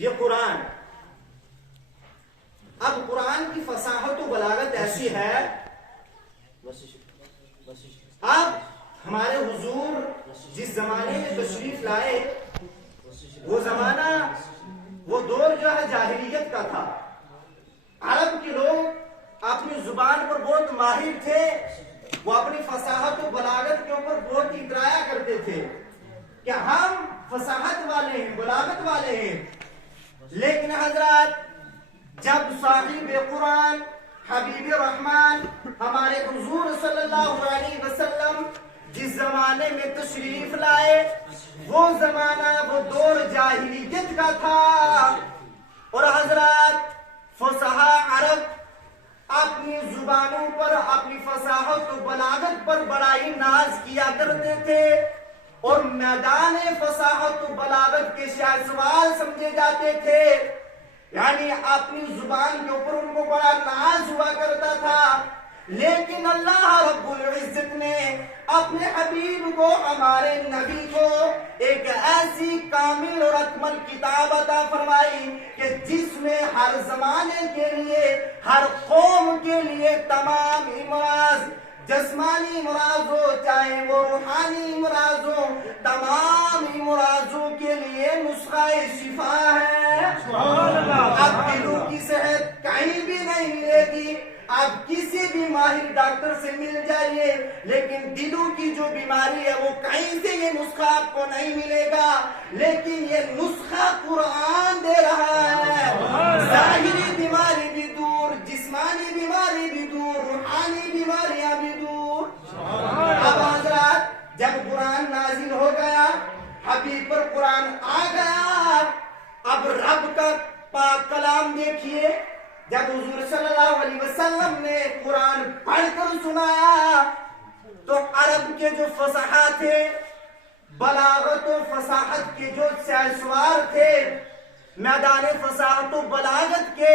یہ قرآن. اب قرآن کی فصاحت و بلاغت ایسی ہے. اب ہمارے حضور جس زمانے میں تشریف لائے وہ زمانہ وہ دور جو ہے جاہلیت کا تھا. عرب کے لوگ اپنی زبان پر بہت ماہر تھے. وہ اپنی فصاحت و بلاغت کے اوپر بہت اترایا کرتے تھے کہ ہم فصاحت والے ہیں، بلاغت والے ہیں. لیکن حضرات جب صاحب قرآن حبیب رحمان ہمارے حضور صلی اللہ علیہ وسلم جس زمانے میں تشریف لائے وہ زمانہ وہ دور جاہلیت کا تھا. اور حضرات فصحاء عرب اپنی زبانوں پر اپنی فصاحت و بلاغت پر بڑا ہی ناز کیا کرتے تھے اور میدان فصاحت و بلاغت کے شاہسوار سمجھے جاتے تھے. یعنی اپنی زبان کے اوپر ان کو بڑا ناز ہوا کرتا تھا. لیکن اللہ رب العزت نے اپنے حبیب کو ہمارے نبی کو ایک ایسی کامل اور اکمل کتاب عطا فرمائی کہ جس میں ہر زمانے کے لیے ہر قوم کے لیے تمام امراض جسمانی امراض ہو چاہے وہ روحانی امراض ہو تمام امراضوں کے لیے نسخہ شفا ہے. اب دلوں کی صحت کہیں بھی نہیں ملے گی. آپ کسی بھی ماہر ڈاکٹر سے مل جائیے لیکن دلوں کی جو بیماری ہے وہ کہیں سے یہ نسخہ آپ کو نہیں ملے گا. لیکن یہ نسخہ قرآن دے رہا ہے. ظاہری بیماری بھی دور، جسمانی بیماری بھی دور، روحانی بیماریاں بھی دور. اب حضرات جب قرآن نازل ہو گیا، حبیب پر قرآن آ گیا، اب رب کا پاک کلام دیکھیے. جب حضور صلی اللہ علیہ وسلم نے قرآن پڑھ کر سنایا تو عرب کے جو فصحاء تھے، بلاغت و فصاحت کے جو سیسوار تھے، میدان فصاحت و بلاغت کے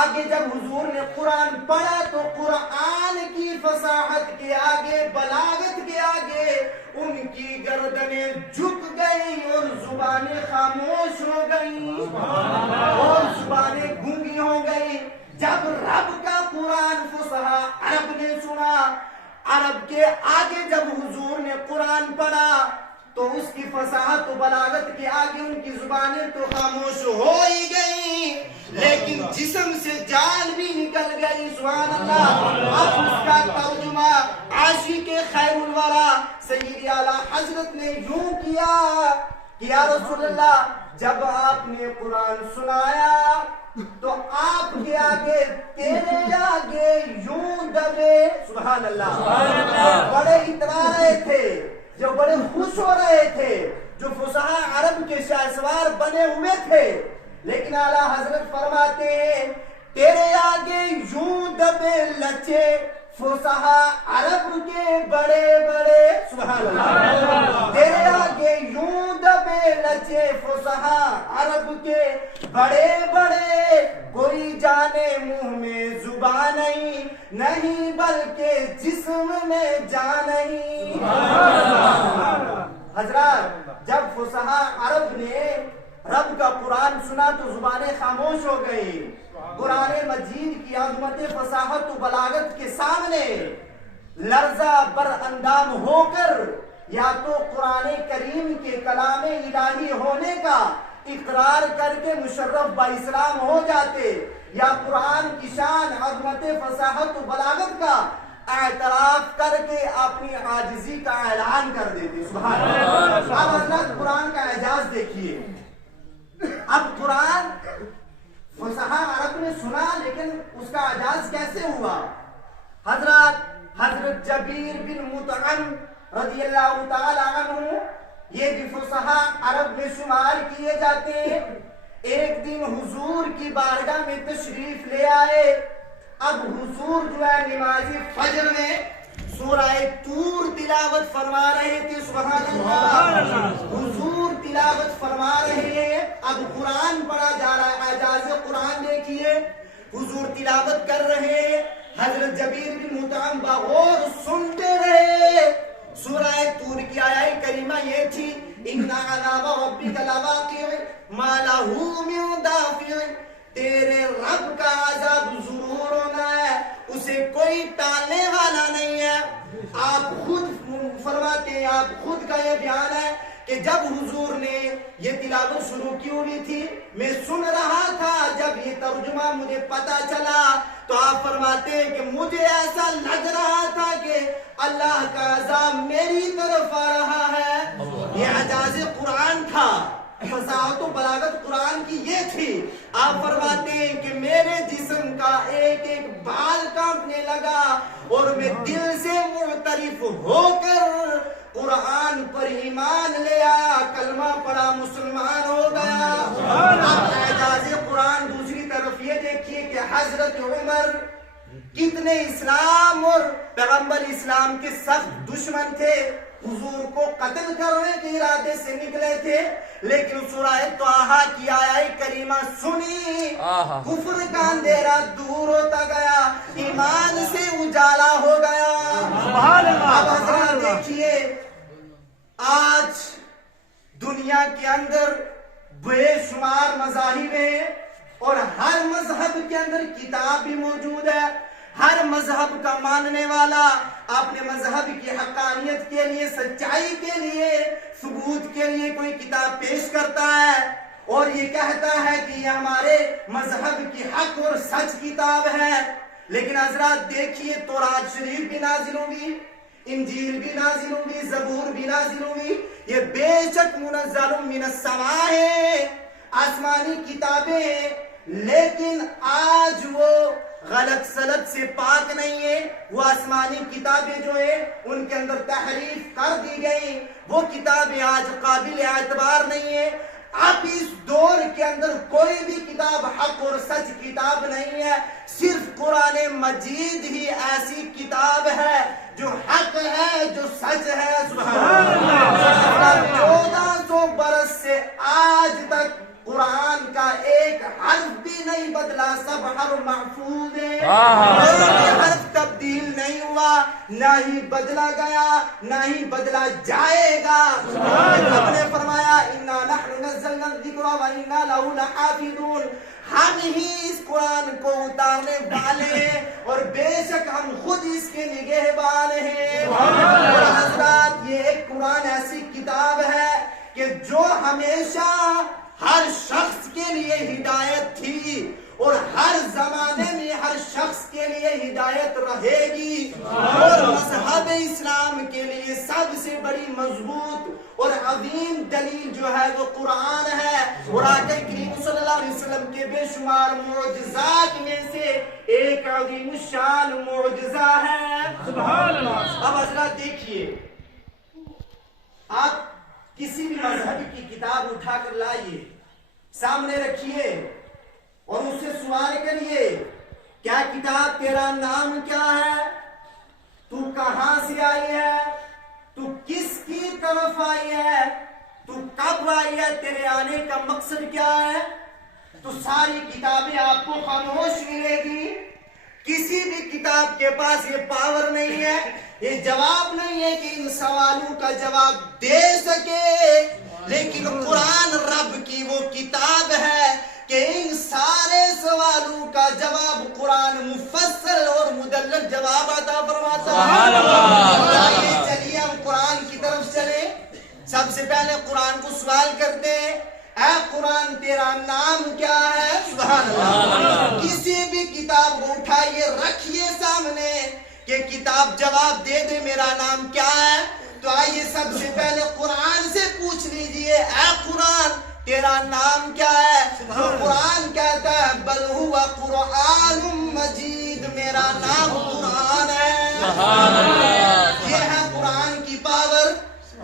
آگے جب حضور نے قرآن پڑھا تو قرآن کی فصاحت کے آگے، بلاغت کے آگے ان کی گردنیں جھک گئی اور زبانیں خاموش ہو گئی اور زبانیں گونگی ہو گئی. جب رب کا قرآن فصحاء عرب نے سنا، عرب کے آگے جب حضور نے قرآن پڑھا تو اس کی فصاحت و بلاغت کے آگے ان کی زبانیں تو خاموش ہو ہی گئی لیکن جسم سے جان بھی نکل گئی. سبحان اللہ. اب اس کا ترجمہ عاشق خیر الورا سید اعلیٰ حضرت نے یوں کیا کہ یا رسول اللہ جب آپ نے قرآن سنایا تو آپ کے آگے تیرے آگے یوں دبے. سبحان اللہ. بڑے اترا رہے تھے، جو بڑے خوش ہو رہے تھے، جو فصحاء عرب کے شاہسوار بنے ہوئے تھے. لیکن اعلیٰ حضرت فرماتے ہیں تیرے آگے یوں دبے لچے فصحاء عرب کے بڑے بڑے. سبحان اللہ. تیرے آگے یوں دبے لچے فصحاء عرب کے بڑے بڑے، کوئی جانے منہ میں زبان نہیں بلکہ جسم میں جان نہیں. حضرات جب فصحاء عرب نے رب کا قرآن سنا تو زبانیں خاموش ہو گئی. قرآن مجید کی عظمت فصاحت و بلاغت کے سامنے لرزہ بر اندام ہو کر یا تو قرآن کریم کے کلام الہی ہونے کا اقرار کر کے مشرف با اسلام ہو جاتے یا قرآن کی شان عظمت فصاحت و بلاغت کا اعتراف کر کے اپنی عاجزی کا اعلان کر دیتے. سبحان اللہ. اب حضرت قرآن کا اعجاز دیکھیے. اب قرآن فصحاء عرب نے سنا لیکن اس کا اعجاز کیسے ہوا؟ حضرت جبیر بن مطعم رضی اللہ تعالی عنہ یہ بھی فصحاء عرب میں شمار کیے جاتے ہیں. ایک دن حضور کی بارگاہ میں تشریف لے آئے. اب حضور جو ہے نماز فجر میں سورہ طور تلاوت فرما رہے تھے. سبحان اللہ. حضور تلاوت فرما رہے ہیں. اب قرآن پڑھا جا رہا ہے. اعجاز قرآن دیکھیے. حضور تلاوت کر رہے ہیں. حضرت جبیر بن مطعم بغور سنتے رہے سورہ طور کی آیت کریمہ یہ تھی ان عذاب ربک لواقع ما له من دافع، تیرے رب کا عذاب ضرور ہونا ہے، اسے کوئی ٹالنے والا نہیں ہے۔ آپ خود فرماتے ہیں، آپ خود کا یہ بیان ہے کہ جب حضور نے یہ تلاوت شروع کی ہوئی تھی، میں سن رہا تھا، جب یہ ترجمہ مجھے پتا چلا تو آپ فرماتے ہیں کہ مجھے ایسا لگ رہا تھا کہ اللہ کا عذاب میری طرف آ رہا ہے۔ یہ اعجاز قرآن تھا، فصاحت و بلاغت قرآن کی یہ تھی۔ آپ فرماتے ہیں کہ میرے جسم کا ایک ایک بال کانپنے لگا اور میں دل سے معترف ہو کر قرآن پر ایمان لے آیا، کلمہ پڑھا، مسلمان ہو گیا۔ اب اعجاز قرآن دوسری طرف یہ دیکھیے کہ حضرت عمر کتنے اسلام اور پیغمبر اسلام کے سخت دشمن تھے، حضور کو قتل کرنے کے ارادے سے نکلے تھے، لیکن سورہ طٰہٰ کی آیت کریمہ سنی، کفر کا اندھیرا دور ہوتا گیا، ایمان سے اجالا ہو گیا۔ اب حضرات دیکھیے، آج دنیا کے اندر بے شمار مذاہب ہیں اور ہر مذہب کے اندر کتاب بھی موجود ہے۔ ہر مذہب کا ماننے والا اپنے مذہب کی حقانیت کے لیے، سچائی کے لیے، ثبوت کے لیے کوئی کتاب پیش کرتا ہے اور یہ کہتا ہے کہ یہ ہمارے مذہب کی حق اور سچ کتاب ہے۔ لیکن حضرات دیکھیے، تورات شریف بھی نازل ہوگی، انجیل بھی نازل ہوگی، زبور بھی نازل ہوگی، یہ بے شک منزل من السماء ہے، آسمانی کتابیں ہیں، لیکن آج وہ غلط سلط سے پاک نہیں ہے۔ وہ آسمانی کتابیں جو ہیں ان کے اندر تحریف کر دی گئی، وہ کتابیں آج قابل اعتبار نہیں ہے۔ اب اس دور کے اندر کوئی بھی کتاب حق اور سچ کتاب نہیں ہے، صرف قرآن مجید ہی ایسی کتاب ہے جو حق ہے، جو سچ ہے۔ سبحان اللہ۔ 1400 برس سے آج تک قرآن کا ایک حرف بھی نہیں بدلا، سب حرف محفوظ ہے، ایک حرف تبدیل نہیں ہوا، نہ ہی بدلا گیا، نہ ہی بدلا جائے گا۔ رب نے فرمایا اِنَّا نَحْنُ نَزَّلْنَا الذِّكْرَ وَإِنَّا لَهُ لَحَافِظُونَ، ہم ہی اس قرآن کو اتارنے والے ہیں اور بے شک ہم خود اس کے نگہبان ہیں۔ اور حضرات، یہ ایک قرآن ایسی کتاب ہے کہ جو ہمیشہ ہر شخص کے لیے ہدایت تھی اور ہر زمانے میں ہر شخص کے لیے ہدایت رہے گی، اور مذہب اسلام کے لیے سب سے بڑی مضبوط اور عظیم دلیل جو ہے وہ قرآن ہے، اور آقا کریم صلی اللہ علیہ وسلم کے بے شمار معجزات میں سے ایک عظیم الشان معجزہ ہے۔ سبحان اللہ۔ اب حضرات دیکھیے، آپ کسی بھی مذہب کی کتاب اٹھا کر لائیے، سامنے رکھیے اور اس سے سوال کریے، کیا کتاب تیرا نام کیا ہے؟ تو کہاں سے آئی ہے؟ تو کس کی طرف آئی ہے؟ تو کب آئی ہے؟ تیرے آنے کا مقصد کیا ہے؟ تو ساری کتابیں آپ کو خاموش ملے گی۔ کسی بھی کتاب کے پاس یہ پاور نہیں ہے، یہ جواب نہیں ہے کہ ان سوالوں کا جواب دے سکے، لیکن قرآن رب کی وہ کتاب ہے کہ ان سارے سوالوں کا جواب قرآن مفصل اور مدلل جواب عطا فرماتا ہے۔ چلیے ہم قرآن کی طرف چلیں۔ سب سے پہلے قرآن کو سوال کرتے ہیں، اے قرآن تیرا نام کیا ہے؟ سبحان اللہ۔ کسی بھی کتاب کو اٹھائیے، رکھیے سامنے کہ کتاب جواب دے دے میرا نام کیا ہے۔ تو آئیے سب سے پہلے قرآن سے پوچھ لیجئے، اے قرآن تیرا نام کیا ہے؟ تو قرآن کہتا ہے بل ہوا قرآن مجید، میرا نام قرآن ہے۔ یہ ہے قرآن کی پاور۔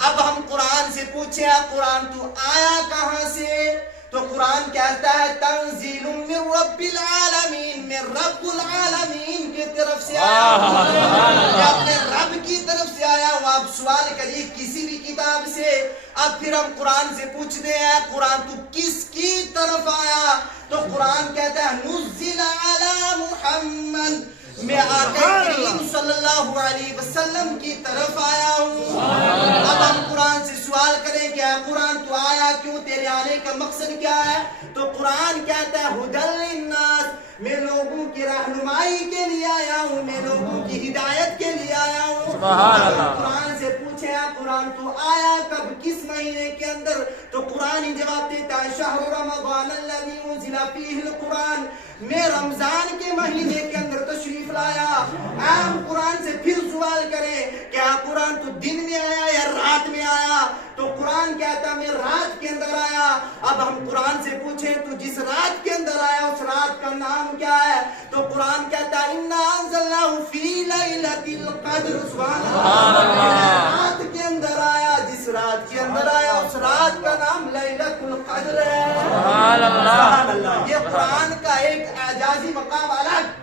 اب ہم قرآن سے پوچھیں، قرآن تو آیا کہاں سے؟ تو قرآن کہتا ہے تنزیل من رب العالمین، میں رب العالمین کی طرف سے آیا، یہ اپنے رب کی طرف سے آیا ہوں۔ آپ سوال کریے کسی بھی کتاب سے۔ اب پھر ہم قرآن سے پوچھتے ہیں قرآن تو کس کی طرف آیا؟ تو قرآن کہتا ہے نزل علی محمد، میں آقا کریم صلی اللہ علیہ وسلم کی طرف آیا ہوں. اب ہم قرآن سے سوال کریں کہ اے قرآن تو آیا کیوں, تیرے آنے کا مقصد کیا ہے؟ تو قرآن کہتا ہے ہدی للناس, میں لوگوں کی رہنمائی کے لیے آیا ہوں, میں لوگوں کی ہدایت کے لیے آیا ہوں. سبحان اللہ. قرآن سے پوچھے قرآن تو آیا کب, کس مہینے کے اندر؟ تو قرآن ہی جواب دیتا ہے شہر رمضان الذی انزل فیہ القرآن, میں رمضان کے مہینے کے اندر تشریف لایا. ہم قرآن سے پھر سوال کریں کہ قرآن تو دن میں آیا یا رات میں آیا؟ تو قرآن کہتا میں رات کے اندر آیا. اب ہم قرآن سے پوچھیں تو جس رات کے اندر آیا اس رات کا نام کیا ہے؟ تو قرآن کہتا ہے انا انزلناہ فی لیلۃ القدر. سبحان اللہ. رات کے اندر آیا, جس رات کے اندر آیا اس رات کا نام لیلۃ القدر ہے. سبحان اللہ. یہ قرآن کا ایک اعجازی مقام الگ.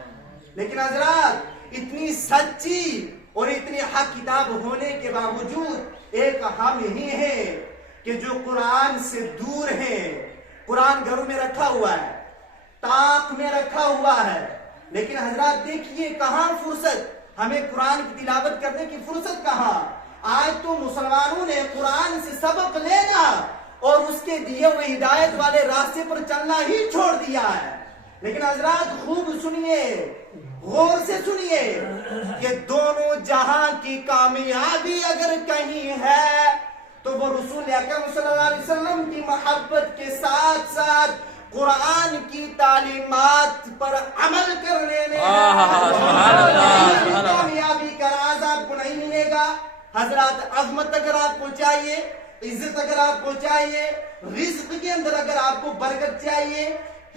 لیکن حضرات اتنی سچی اور اتنی حق کتاب ہونے کے باوجود ایک ہم ہی ہیں کہ جو قرآن سے دور ہیں. قرآن گھروں میں رکھا ہوا ہے, طاق میں رکھا ہوا ہے, لیکن حضرات دیکھیے کہاں فرصت, ہمیں قرآن کی تلاوت کرنے کی فرصت کہاں. آج تو مسلمانوں نے قرآن سے سبق لینا اور اس کے دیے ہوئے ہدایت والے راستے پر چلنا ہی چھوڑ دیا ہے. لیکن حضرات خوب سنیے, غور سے سنیے کہ دونوں جہاں کی کامیابی اگر کہیں ہے تو وہ رسول اکرم صلی اللہ علیہ وسلم کی محبت کے ساتھ ساتھ قرآن کی تعلیمات پر عمل کرنے میں. کامیابی کا راز آپ کو نہیں ملے گا. حضرات عظمت اگر آپ کو چاہیے, عزت اگر آپ کو چاہیے, رزق کے اندر اگر آپ کو برکت چاہیے,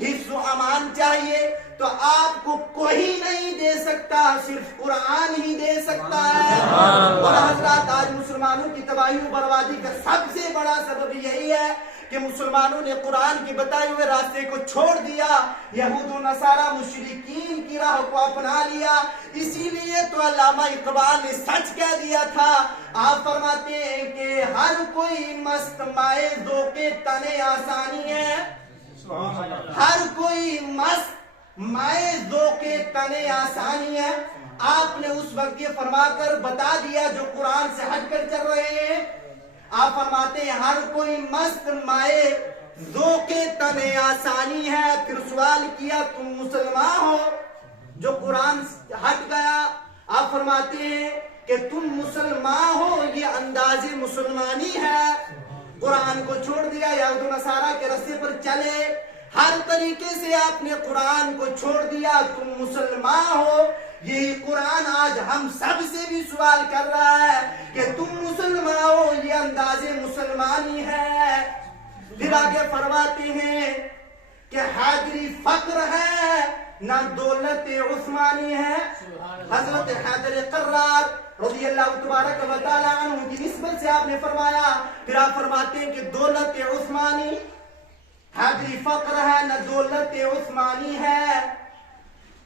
حفظ و امان چاہیے, تو آپ کو کوئی نہیں دے سکتا, صرف قرآن ہی دے سکتا ہے. اور حضرات آج مسلمانوں کی تباہی و بربادی کا سب سے بڑا سبب یہی ہے کہ مسلمانوں نے قرآن کے بتائے ہوئے راستے کو چھوڑ دیا, یہود و نصارہ مشرکین کی راہ کو اپنا لیا. اسی لیے تو علامہ اقبال نے سچ کہہ دیا تھا. آپ فرماتے ہیں کہ ہر کوئی مست مائے ذوق تن آسانی ہے, ہر کوئی مست مائے ذوق تن آسانی ہے. آپ نے اس وقت یہ فرما کر بتا دیا جو قرآن سے ہٹ کر چل رہے ہیں. آپ فرماتے ہیں ہر کوئی مست مائے ذوق تن آسانی ہے. پھر سوال کیا تم مسلمان ہو جو قرآن ہٹ گیا. آپ فرماتے ہیں کہ تم مسلمان ہو, یہ انداز مسلمانی ہے. قرآن کو چھوڑ دیا, یہود و نصارہ کے راستے پر چلے, ہر طریقے سے آپ نے قرآن کو چھوڑ دیا. تم مسلمان ہو, یہی قرآن آج ہم سب سے بھی سوال کر رہا ہے کہ تم مسلمان ہو, یہ انداز مسلمانی ہے. پھر آگے فرماتے ہیں کہ حیدری فقر ہے نہ دولت عثمانی ہے. حضرت حیدر قرار رضی اللہ تبارک و تعالی عنہ کی نسبت سے آپ نے فرمایا. پھر آپ فرماتے ہیں کہ دولت عثمانی, حیدری فقر ہے نہ دولت عثمانی ہے.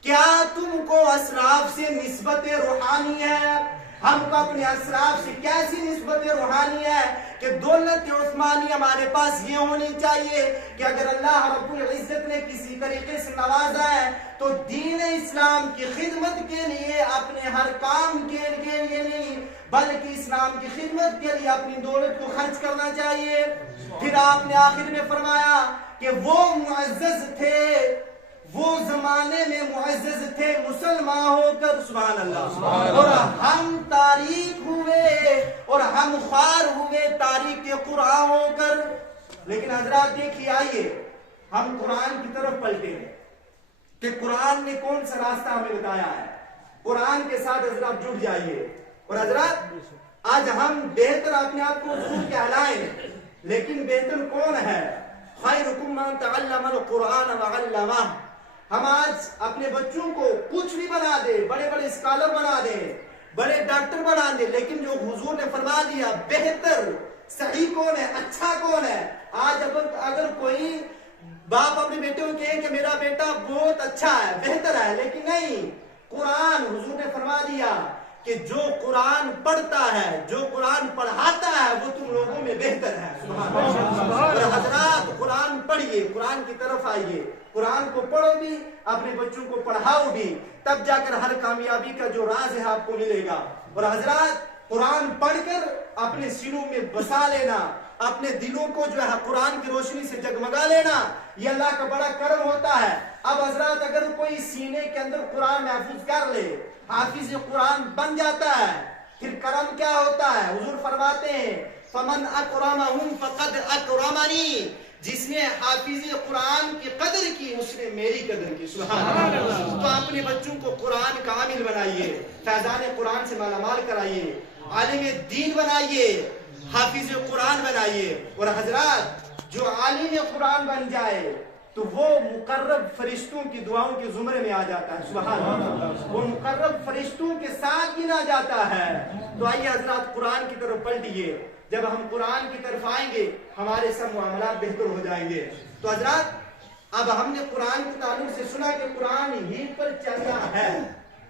کیا تم کو اسراف سے نسبت روحانی ہے؟ ہم کو اپنے اسراف سے کیسی نسبت روحانی ہے کہ دولت عثمانی ہمارے پاس یہ ہونی چاہیے کہ اگر اللہ رب العزت نے کسی طریقے سے نوازا ہے تو دین اسلام کی خدمت کے لیے, اپنے ہر کام کے لیے نہیں بلکہ اسلام کی خدمت کے لیے اپنی دولت کو خرچ کرنا چاہیے. پھر آپ نے آخر میں فرمایا کہ وہ معزز تھے, وہ زمانے میں معزز تھے مسلمان ہو کر. سبحان اللہ. اور ہم تاریخ ہوئے اور ہم خوار ہوئے تاریخ کے قرآن ہو کر. لیکن حضرات دیکھیے, آئیے ہم قرآن کی طرف پلٹے ہیں کہ قرآن نے کون سا راستہ ہمیں بتایا ہے. قرآن کے ساتھ حضرات جڑ جائیے. اور حضرات آج ہم بہتر اپنے آپ کو حضور کہلائیں, لیکن بہتر کون ہے؟ خیرکم من تعلم القرآن وعلمہ. ہم آج اپنے بچوں کو کچھ بھی بنا دیں, بڑے بڑے اسکالر بنا دیں, بڑے ڈاکٹر بنا دیں, لیکن جو حضور نے فرما دیا بہتر صحیح کون ہے, اچھا کون ہے. آج اگر کوئی باپ اپنے بیٹے کو کہے کہ میرا بیٹا بہت اچھا ہے, بہتر ہے, لیکن نہیں, قرآن حضور نے فرما دیا کہ جو قرآن پڑھتا ہے، جو قرآن پڑھاتا ہے، وہ تم لوگوں میں بہتر ہے. سبحان اللہ. اور حضرات قرآن پڑھیے، قرآن کی طرف آئیے، قرآن کو پڑھو بھی، اپنے بچوں کو پڑھاؤ بھی، تب جا کر ہر کامیابی کا جو راز ہے آپ کو ملے گا. اور حضرات قرآن پڑھ کر اپنے سینوں میں بسا لینا، اپنے دلوں کو جو ہے قرآن کی روشنی سے جگمگا لینا، یہ اللہ کا بڑا کرم ہوتا ہے. اب حضرات اگر کوئی سینے کے اندر قرآن محفوظ کر لے، حافظ قرآن بن جاتا ہے، پھر کرم کیا ہوتا ہے؟ حضور فرماتے ہیں فمن اکرمہم فقد اکرمنی، جس نے حافظ قرآن کی قدر کی اس نے میری قدر کی. سبحان اللہ. تو اپنے بچوں کو قرآن کا عامل بنائیے، فیضان قرآن سے مالا مال کرائیے، عالم دین بنائیے، حافظ قرآن بنائیے. اور حضرات جو عالم قرآن بن جائے تو وہ مقرب فرشتوں کی دعاؤں کے زمرے میں آ جاتا ہے. سبحان اللہ. وہ مقرب فرشتوں کے ساتھ گنا جاتا ہے. تو آئیے حضرات قرآن کی طرف پلٹیے. جب ہم قرآن کی طرف آئیں گے ہمارے سب معاملات بہتر ہو جائیں گے. تو حضرات اب ہم نے قرآن کے تعلق سے سنا کہ قرآن ہی پر چلنا ہے.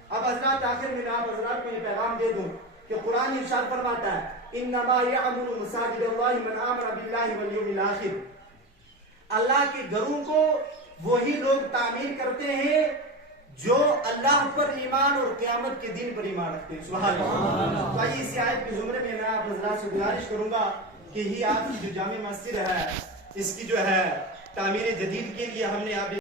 اب حضرات آخر میں آپ حضرات کو یہ پیغام دے دوں کہ قرآن ارشاد فرماتا ہے انما یعمر مساجد اللہ من آمن باللہ والیوم الآخر. اللہ کے گھروں کو وہی لوگ تعمیر کرتے ہیں جو اللہ پر ایمان اور قیامت کے دن پر ایمان رکھتے ہیں. سبحان اللہ. تو آئیے اسی آیت کے زمرے میں میں آپ حضرات سے گزارش کروں گا کہ یہ آپ کی جو جامع مسجد ہے اس کی جو ہے تعمیر جدید کے لیے ہم نے آپ